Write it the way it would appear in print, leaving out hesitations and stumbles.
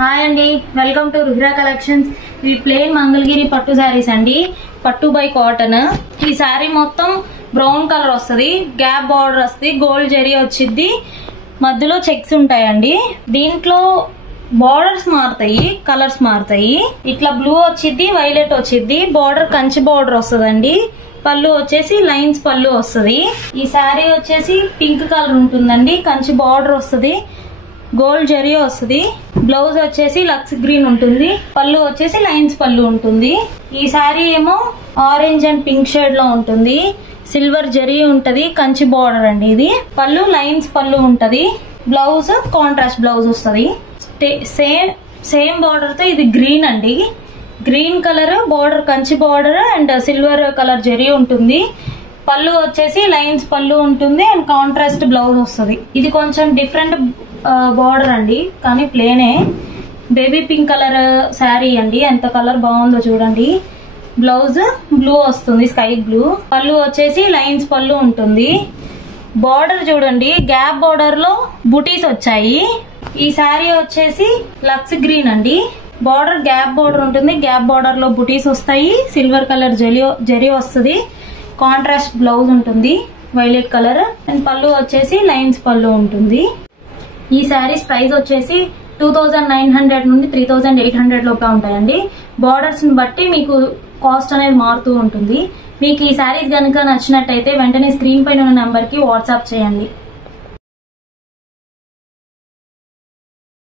Hi అండి, welcome to రుహిరా collections. ఇది plane Mangalagiri పట్టు శారీస్ అండి, పట్టు బై కాటన్. ఈ శారీ మొత్తం బ్రౌన్ కలర్ వస్తుంది, గ్యాప్ బార్డర్ వస్తుంది, గోల్డ్ జరీ వచ్చింది, మధ్యలో చెక్స్ ఉంటాయండి. దీంట్లో బార్డర్స్ మారుతాయి, కలర్స్ మారుతాయి. ఇట్లా బ్లూ వచ్చింది, వైలెట్ వచ్చింది, బార్డర్ కంచి బార్డర్ వస్తుందండి. పళ్ళు వచ్చేసి లైన్స్ పళ్ళు వస్తుంది. ఈ శారీ వచ్చేసి పింక్ కలర్ ఉంటుందండి, కంచి బార్డర్ వస్తుంది, గోల్డ్ జరీ వస్తుంది. బ్లౌజ్ వచ్చేసి లక్స్ గ్రీన్ ఉంటుంది, పళ్ళు వచ్చేసి లైన్స్ పళ్ళు ఉంటుంది. ఈ శారీ ఏమో ఆరెంజ్ అండ్ పింక్ షేడ్ లో ఉంటుంది, సిల్వర్ జరీ ఉంటది, కంచి బార్డర్ అండి. ఇది పళ్ళు లైన్స్ పళ్ళు ఉంటది, బ్లౌజ్ కాంట్రాస్ట్ బ్లౌజ్ వస్తుంది. సేమ్ బార్డర్ తో ఇది గ్రీన్ అండి, green colour border, Kanchi border and silver colour zari ఉంటుంది. పళ్ళు వచ్చేసి లైన్స్ పళ్ళు ఉంటుంది అండ్ కాంట్రాస్ట్ బ్లౌజ్ వస్తుంది. ఇది కొంచెం డిఫరెంట్ బార్డర్ అండి, కానీ ప్లేనే. బేబీ పింక్ కలర్ శారీ అండి, ఎంత కలర్ బాగుందో చూడండి. బ్లౌజ్ బ్లూ వస్తుంది, స్కై బ్లూ. పళ్ళు వచ్చేసి లైన్స్ పళ్ళు ఉంటుంది. బార్డర్ చూడండి, గ్యాప్ బార్డర్ లో బుటీస్ వచ్చాయి. ఈ శారీ వచ్చేసి లక్స్ గ్రీన్ అండి, బార్డర్ గ్యాప్ బార్డర్ ఉంటుంది, గ్యాప్ బార్డర్ లో బుటీస్ వస్తాయి, సిల్వర్ కలర్ జరీ వస్తుంది, కాంట్రాస్ట్ బ్లౌజ్ ఉంటుంది వైలెట్ కలర్ అండ్ పళ్ళు వచ్చేసి లైన్స్ పళ్ళు ఉంటుంది. ఈ శారీస్ ప్రైస్ వచ్చేసి 2900 నుండి 3800 లోపే ఉంటాయండి. బార్డర్స్ ని బట్టి మీకు కాస్ట్ అనేది మారుతూ ఉంటుంది. మీకు ఈ శారీస్ కనుక నచ్చినట్టయితే వెంటనే స్క్రీన్ పైన ఉన్న నెంబర్ కి వాట్సాప్ చేయండి.